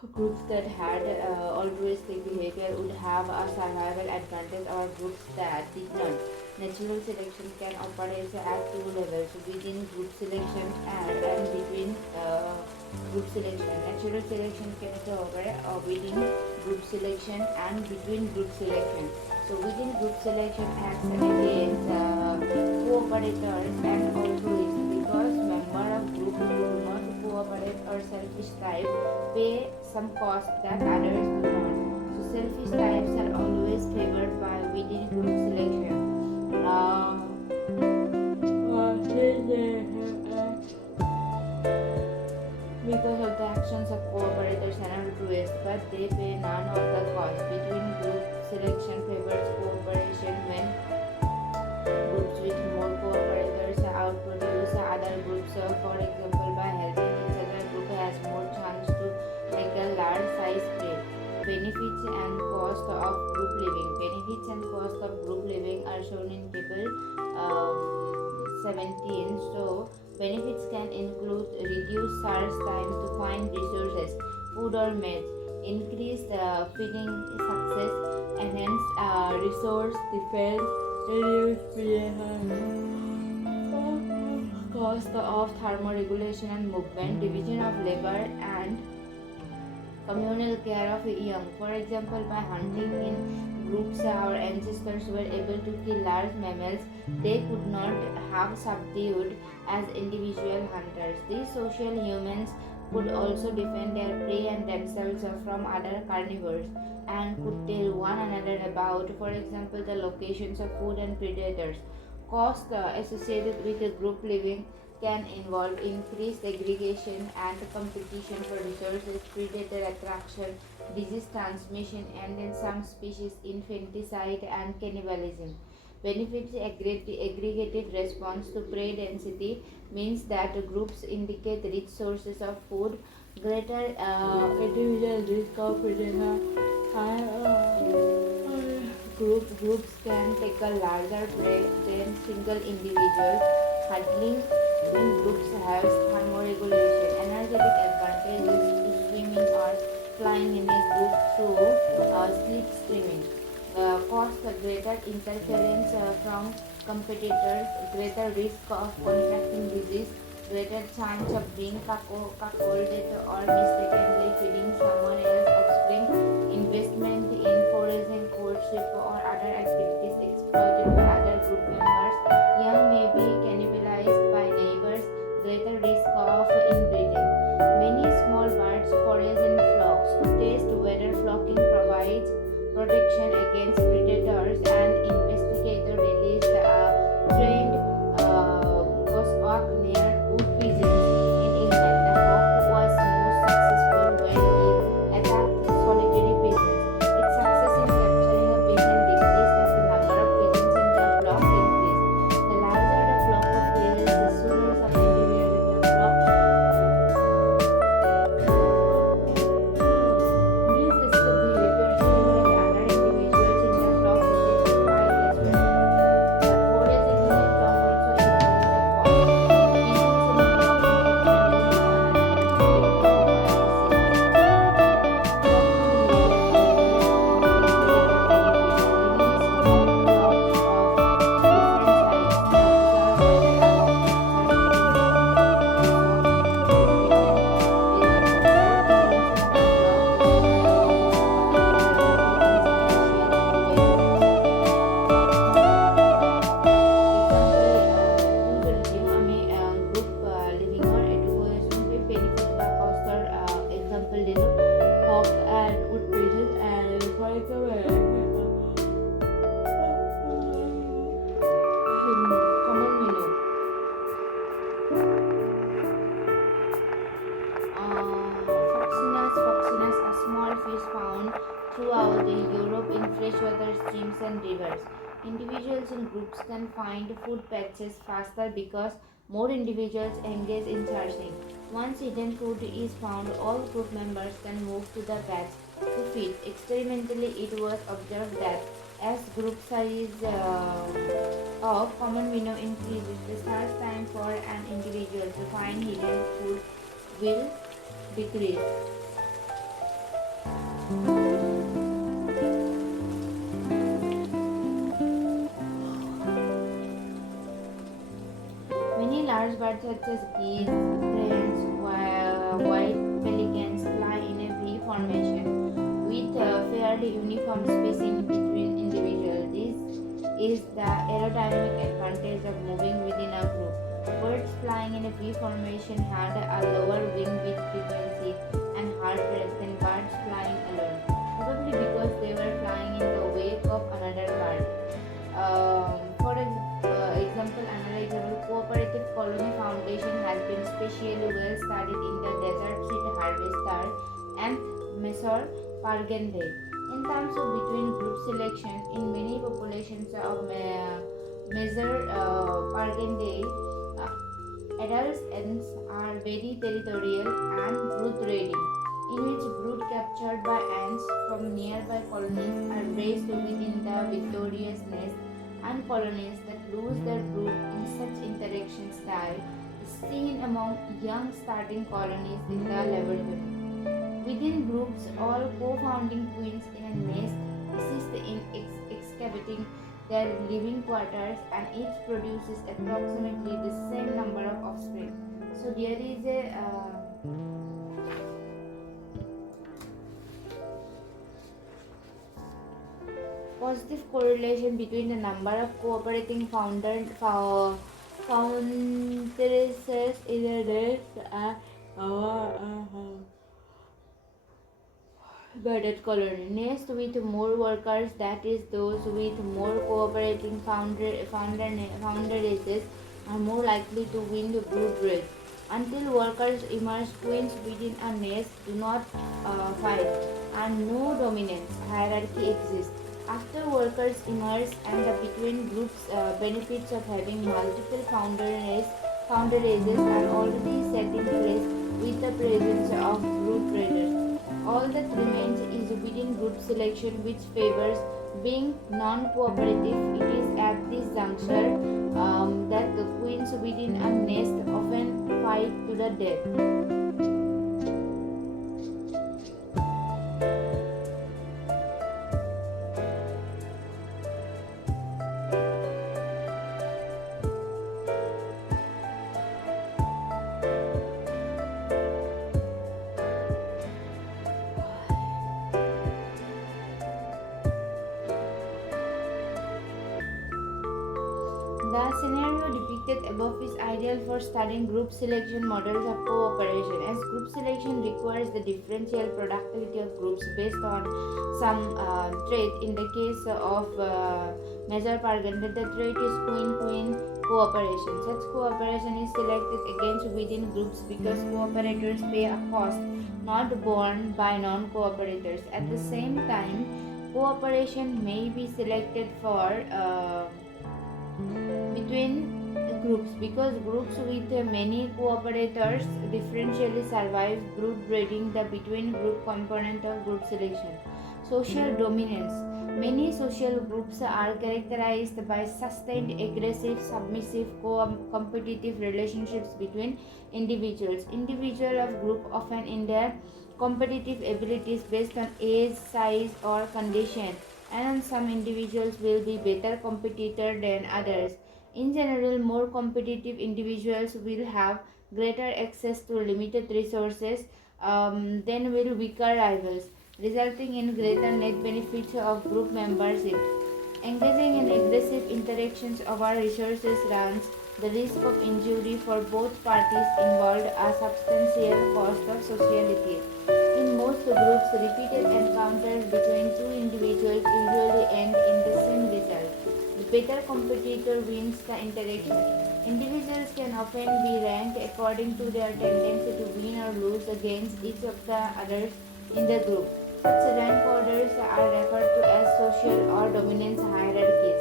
Groups that had altruistic behavior would have a survival advantage over groups that did not. Natural selection can operate at two levels within group selection and between group selection. Natural selection can occur within group selection and between group selection. So, within group selection acts against cooperators and altruists because members of group do not cooperate or selfish type pay some cost that others do not. So selfish types are always favored by within group selection. Because of the actions of cooperators and altruists, but they pay none of the cost. Between group selection favors cooperation when groups with more cooperators outproduce other groups. For example, by helping each other, group has more chance to make a large size prey. Benefits and cost of group living. Benefits and cost of group living are shown in table 17. So benefits can include reduced search time to find resources, food or mates, increased feeding success, enhanced resource defense, cost of thermoregulation and movement, division of labor, and communal care of young. For example, by hunting in groups, our ancestors were able to kill large mammals they could not have subdued as individual hunters. These social humans could also defend their prey and themselves from other carnivores and could tell one another about, for example, the locations of food and predators. Costs associated with a group living can involve increased aggregation and competition for resources, predator attraction, disease transmission, and in some species, infanticide and cannibalism. Benefits aggregated response to prey density means that groups indicate rich sources of food, greater individual risk of predator, groups can take a larger prey than single individuals. Huddling in groups has thermoregulation, energetic advantages to swimming or flying in a group through sleep streaming. Cost greater interference from competitors, greater risk of contracting disease, greater chance of being cuckolded or mistakenly feeding someone else's offspring, investment in foraging, courtship, or other activities exploited by other group members. Young may be cannibalized by neighbors, greater risk of inbreeding. Many small birds forage in flocks to test whether flocking provides protection against predators, and investigators released a trained goshawk near wood pigeons in England. The hawk was most successful when it attacked solitary pigeons. Its success in capturing a pigeon decreased as the number of pigeons in the flock increased. The larger the flock of pigeons, the sooner some individual in the flock. This risky behavior stimulates other individuals in the flock to take the fight as well. The foraging in a flock also involves a cost. Increase in flock infection is one unexpected flock behavior increases benefits. Many small flocks of different sizes may observe whether a hawk captures a pigeon. The hawk captured pigeon will capture more pigeons in the flock the sooner the hawk is particularly pigeons initiate behaviors. Example, group living or education पे benefit का cost और example ले लो hawk and wood pigeon and for common menu. Foxinus, a small fish found throughout Europe in freshwater streams and rivers. Individuals in groups can find food patches faster because more individuals engage in searching. Once hidden food is found, all group members can move to the patch to feed. Experimentally, it was observed that as group size of common minnow increases, the search time for an individual to find hidden food will decrease. Large birds such as geese, cranes, white pelicans fly in a V formation with fairly uniform spacing between individuals. This is the aerodynamic advantage of moving within a group. Birds flying in a V formation had a lower wing beat frequency and heart rate than birds flying alone, probably because they were flying in the wake of another bird. Another example, Cooperative Colony Foundation has been specially well studied in the desert seed harvester and Mesor Pargende. In terms of between group selection, in many populations of Mesor Pargende, adult ants are very territorial and brood ready, in which brood captured by ants from nearby colonies are raised within the victorious nest, and colonies that lose their brood in such interactions die, is seen among young starting colonies in the laboratory. Within groups, all co-founding queens in a nest assist in excavating their living quarters, and each produces approximately the same number of offspring. So there is a positive correlation between the number of cooperating foundresses in a nest and budded colony. Nest with more workers, that is, those with more cooperating foundresses, are more likely to win the brood race. Until workers emerge, queens within a nest do not fight, and no dominance hierarchy exists. After workers emerge and the between groups benefits of having multiple foundresses are already set in place with the presence of brood raiders. All that remains is within group selection, which favors being non-cooperative. It is at this juncture that the queens within a nest often fight to the death. The scenario depicted above is ideal for studying group selection models of cooperation, as group selection requires the differential productivity of groups based on some trait. In the case of Major Parganda, the trait is queen-queen cooperation. Such cooperation is selected against within groups because cooperators pay a cost not borne by non-cooperators. At the same time, cooperation may be selected for between groups because groups with many cooperators differentially survive brood breeding, the between group component of group selection. Social dominance. Many social groups are characterized by sustained aggressive, submissive, competitive relationships between individuals. Individuals of group often in their competitive abilities based on age, size, or condition, and some individuals will be better competitor than others. In general, more competitive individuals will have greater access to limited resources than will weaker rivals, resulting in greater net benefits of group membership. Engaging in aggressive interactions over resources runs the risk of injury for both parties involved, a substantial cost of sociality. In most groups, repeated encounters between two individuals usually end in the same result. The better competitor wins the interaction. Individuals can often be ranked according to their tendency to win or lose against each of the others in the group. Such rank orders are referred to as social or dominance hierarchies.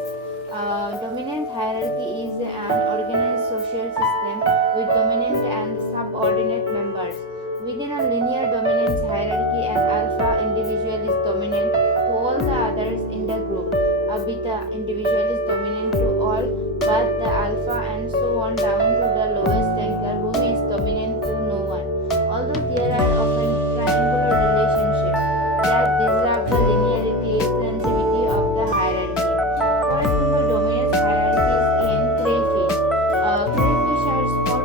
Dominant hierarchy is an organized social system with dominant and subordinate members. Within a linear dominance hierarchy, an alpha individual is dominant to all the others in the group. A beta individual is dominant to all but the alpha, and so on down to the lowest ranker who is dominant to no one. Although there are often triangular relationships that disrupt the linearity extensivity of the hierarchy. For example, dominance hierarchies in crayfish. Crayfish are small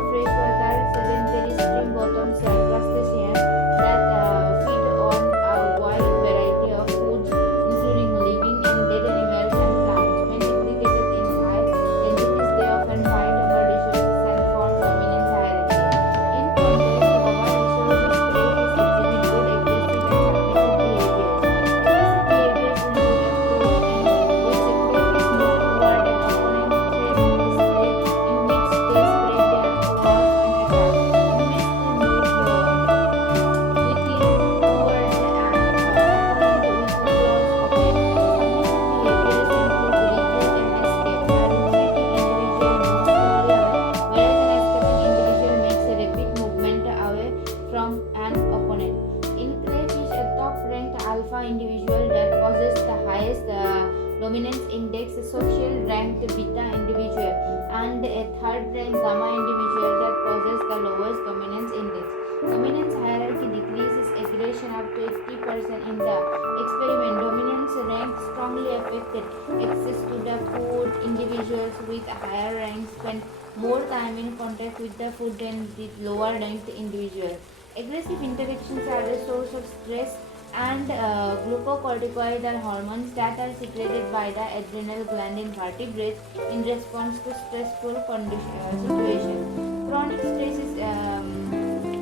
ranked beta individual and a third ranked gamma individual that possess the lowest dominance index. Dominance hierarchy decreases aggression up to 80% in the experiment. Dominance rank strongly affected access to the food. Individuals with higher rank spend more time in contact with the food than the lower ranked individuals. Aggressive interactions are the source of stress and glucocorticoid hormones that are secreted by the adrenal gland in vertebrates in response to stressful situation. Chronic stress is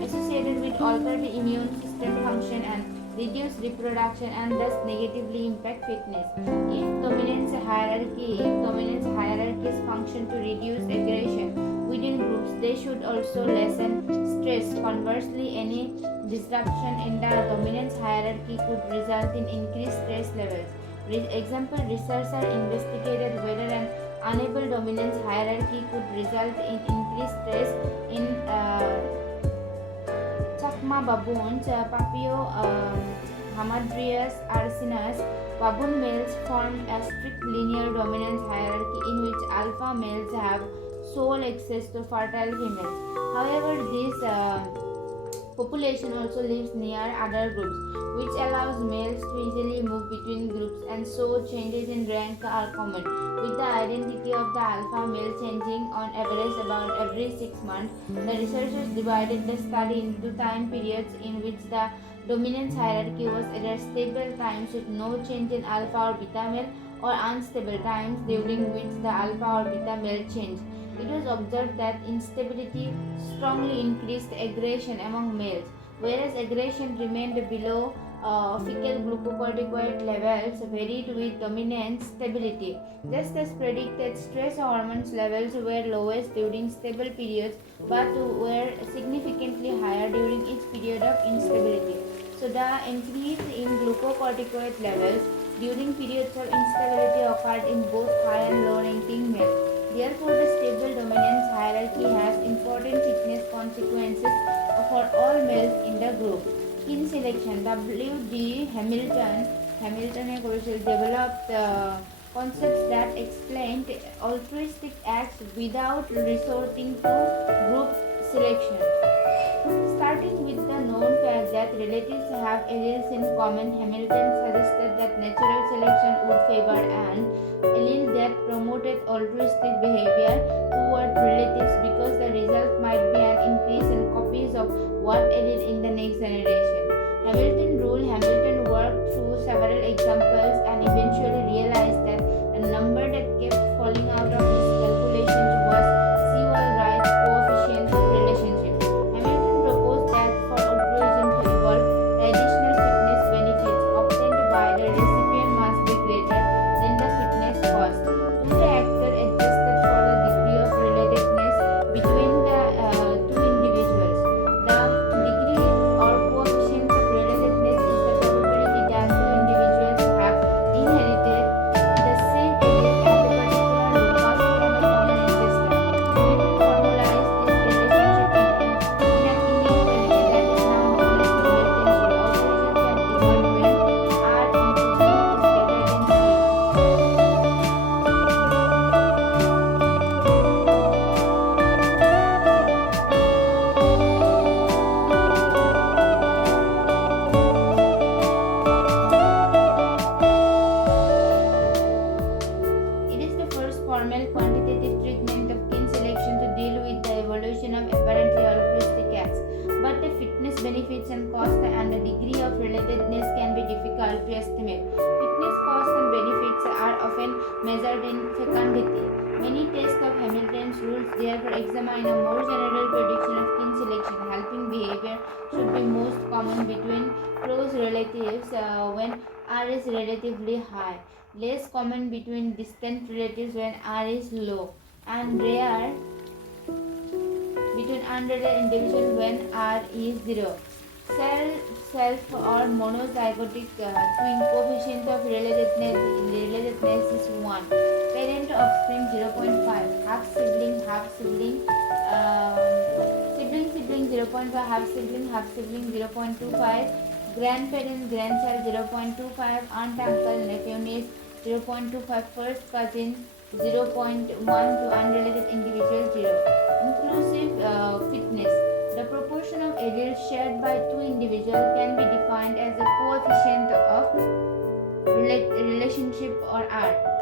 associated with altered immune system function and reduced reproduction and thus negatively impact fitness. If dominance hierarchies function to reduce aggression within groups, they should also lessen stress. Conversely, any disruption in the dominance hierarchy could result in increased stress levels. Researchers investigated whether an unable dominance hierarchy could result in increased stress in Chakma baboons, Papio hamadryas arsinus. Baboon males formed a strict linear dominance hierarchy in which alpha males have sole access to fertile females. However, this population also lives near other groups, which allows males to easily move between groups, and so changes in rank are common, with the identity of the alpha male changing on average about every 6 months. The researchers divided the study into time periods in which the dominance hierarchy was either stable times with no change in alpha or beta male, or unstable times during which the alpha or beta male changed. It was observed that instability strongly increased aggression among males, whereas aggression remained below. Fecal glucocorticoid levels varied with dominance stability. Just as predicted, stress hormones levels were lowest during stable periods but were significantly higher during each period of instability. So, the increase in glucocorticoid levels during periods of instability occurred in both high and low ranking males. Therefore, the stable dominance hierarchy has important fitness consequences for all males in the group. Kin selection, W.D. Hamilton developed concepts that explained altruistic acts without resorting to group selection. Starting with the known fact that relatives have alleles in common, Hamilton suggested that natural selection would favor an allele that promoted altruistic behavior toward relatives because the result might be an increase in copies of one allele in the next generation. Hamilton worked through several examples and eventually realized that a number that kept falling out of his calculations was Sewall-Wright coefficient relationship. Hamilton proposed that for altruism to evolve, the additional fitness benefits obtained by the recipient must be greater than the fitness cost. To the actor adjusted for the degree of relatedness between the two individuals. The degree or coefficient of relatedness is the probability that two individuals have inherited the same allele at a particular locus from a common ancestor. Hamilton formalized this relationship in an inequality that is now known as Hamilton's rule. Altruism can evolve when R into B is greater than C. It is the first formal quantitative treatment of kin selection to deal with the evolution of apparently altruistic acts, but the fitness benefits and cost and the degree of relatedness can be difficult to estimate. Fitness costs and benefits are often measured in fecundity. Many tests of Hamilton's rules therefore examine a more general prediction of kin selection. Helping behavior should be most common between close relatives when R is relatively high, less common between distant relatives when R is low, and rare between unrelated individuals when R is 0. Self or monozygotic twin coefficient of relatedness is 1. Parent offspring 0.5. Half sibling sibling 0.5. Half sibling 0.25. Grandparent grandchild 0.25. Aunt uncle nephew niece 0.25. First cousin zero point 0.1 to unrelated individual 0. Inclusive fitness. The proportion of areas shared by two individuals can be defined as a coefficient of relationship or R.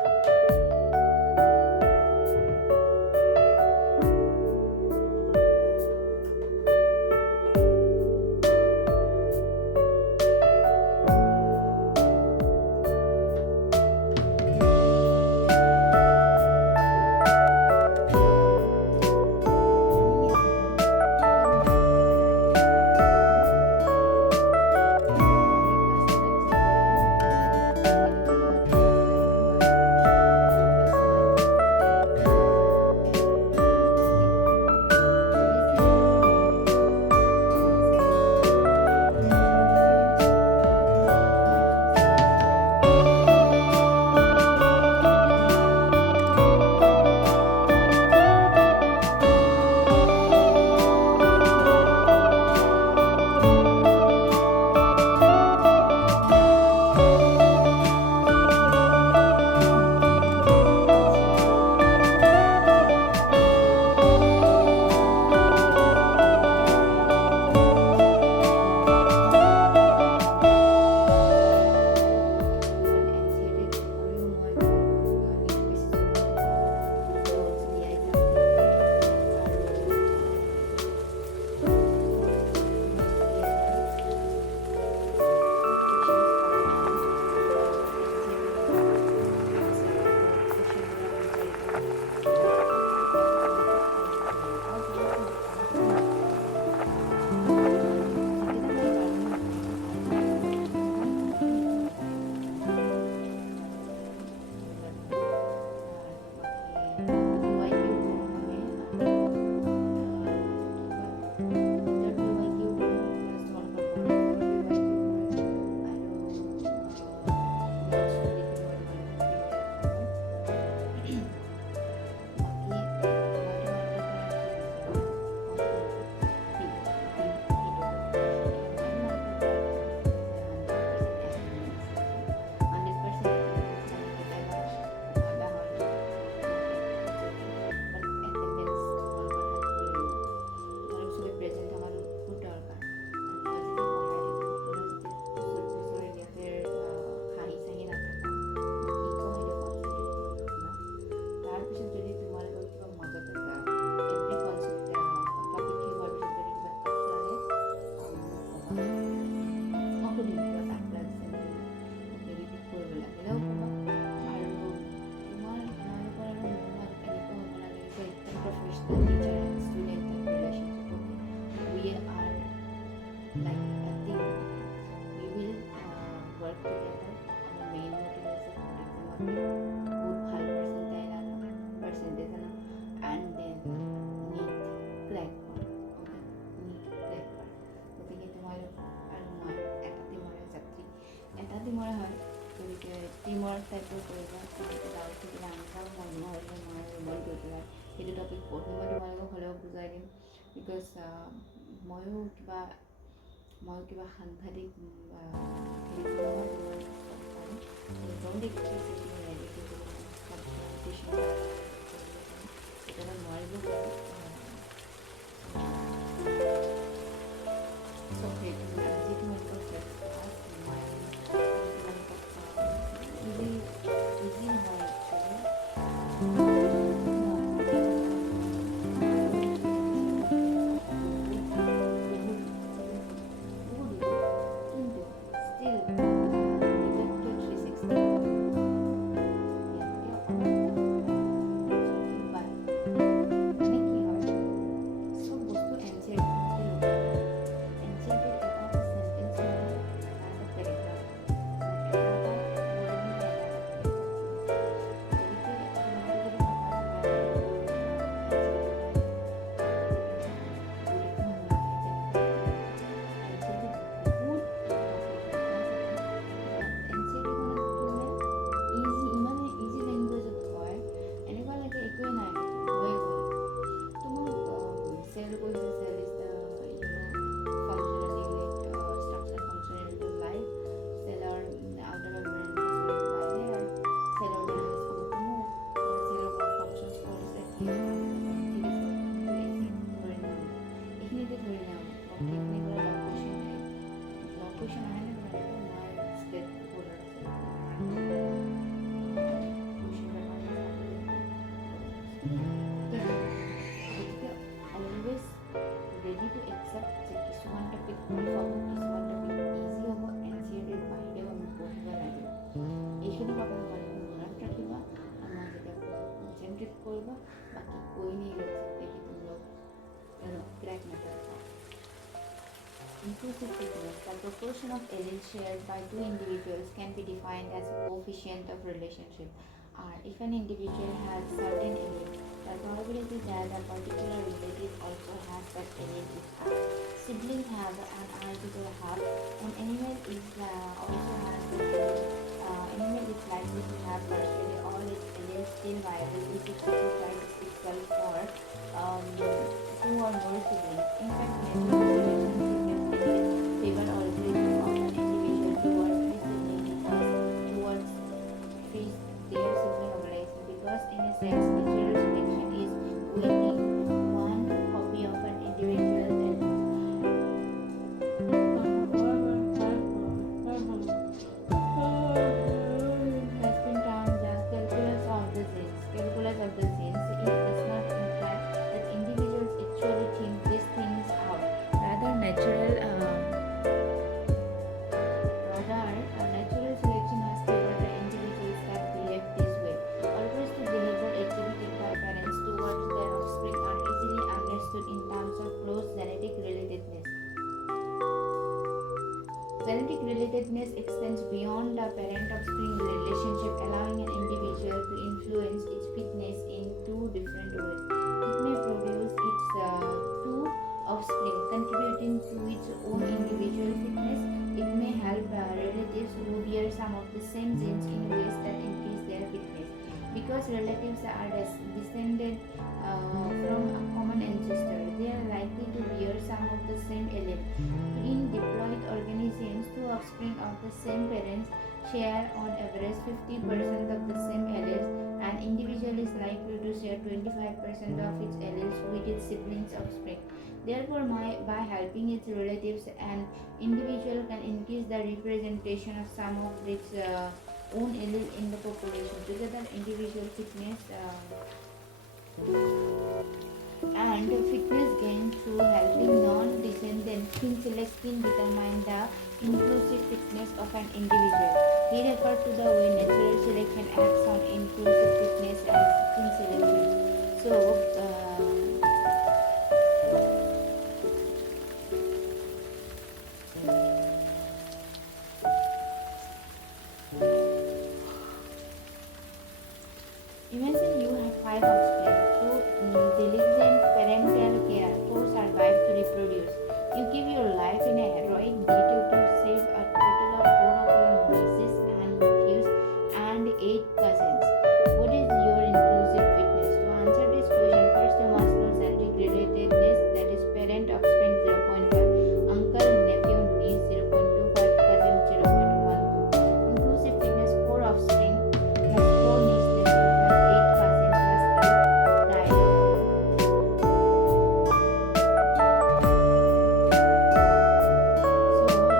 টিমৰ টাইপৰ কৰিবা doubt থাকিলে answer মই নোৱাৰিলে মই ৰুমত গৈ পেলাই সেইটো টপিক পঢ়ি মই তোমালোকক হ'লেও বুজাই দিম বিকজ ময়ো কিবা সাংঘাতিক নোৱাৰিব करबा, बाकी कोई नहीं रोक सकते कि तुम लोग क्रैक न कर पाओ. Inclusive fitness. The proportion of alleles shared by two individuals can be defined as a coefficient of relationship. R. If an individual has certain allele, the probability that a particular relative also has that allele is R. Siblings have an identical half. An animal is also has the animal is likely to have virtually all its alleles still viable if it sacrifices itself for two or more siblings. In fact, natural selection favor algorithm of an individual towards his sibling because towards his their sibling organization because in a sense natural selection is winning one copy of an individual has been termed the calculus of the genes. Calculus of the genes. It does not imply that individuals actually think these things out. Rather, natural selection has favored the individuals that behave this way. Altruistic behavior exhibited by parents towards their offspring are easily understood in terms of close genetic relatedness. Genetic relatedness extends beyond the parent-offspring relationship, allowing an individual to influence its fitness in two different ways. It may produce its two offspring, contributing to its own individual fitness. It may help relatives who bear some of the same genes in ways that increase their fitness. Because relatives are descended from a common ancestor, they are likely to bear some of the same allele. In diploid organisms, two offspring of the same parents share on average 50% of the same alleles. An individual is likely to share 25% of its alleles with its siblings' offspring. Therefore, by helping its relatives, an individual can increase the representation of some of its own allele in the population. Together, individual fitness and fitness gained through helping non-descendants in selecting determine the inclusive fitness of an individual. He referred to the way natural selection acts on inclusive fitness as kin selection. So, imagine you have 5 offspring through diligent parental care to survive to reproduce. You give your life in a heroic deed to save a total of 4 of your nieces and nephews and 8 cousins. What is your inclusive fitness? To answer this question, first you must know genetic relatedness, that is parent offspring 0.5, uncle nephew niece 0.25, cousin 0.12. Inclusive fitness 4 offspring plus 4 niece nephew plus 8 cousin plus 8 died. So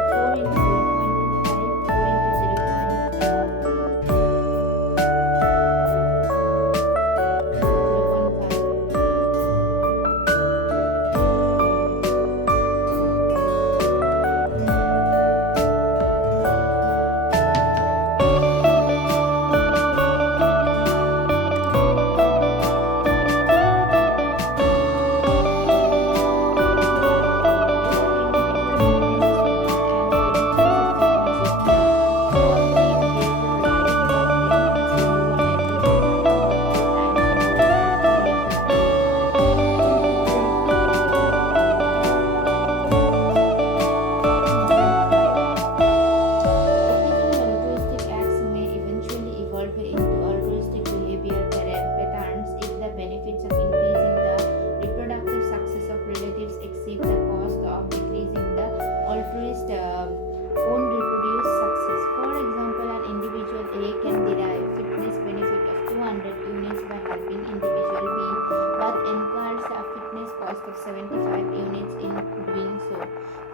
4 into 0.25, 4 into 75 units in doing so.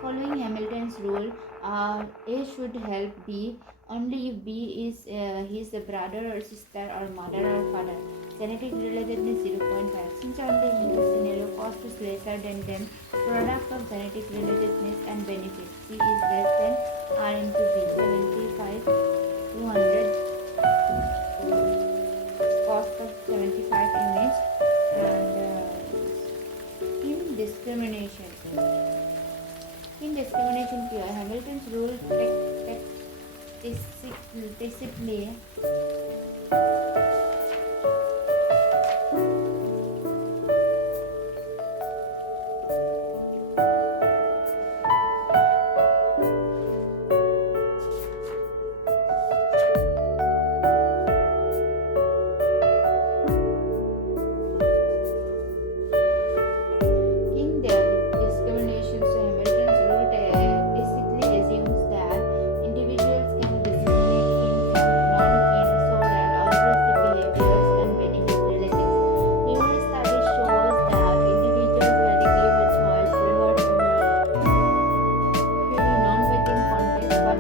Following Hamilton's rule, A should help B only if B is his brother or sister or mother or father. Genetic relatedness 0.5. Since only in this scenario cost is lesser than them, product of genetic relatedness and benefit C is less than R into B. 75, 200. Cost of 75 units. discrimination clear. Hamilton's rule tacitly King discrimination, so Hamilton's rule tacitly assumes that individuals can discriminate in non-kin, sword, and altruistic behaviors and benefit relatives. Numerous studies shows that individuals where they give a choice reward over non-within context but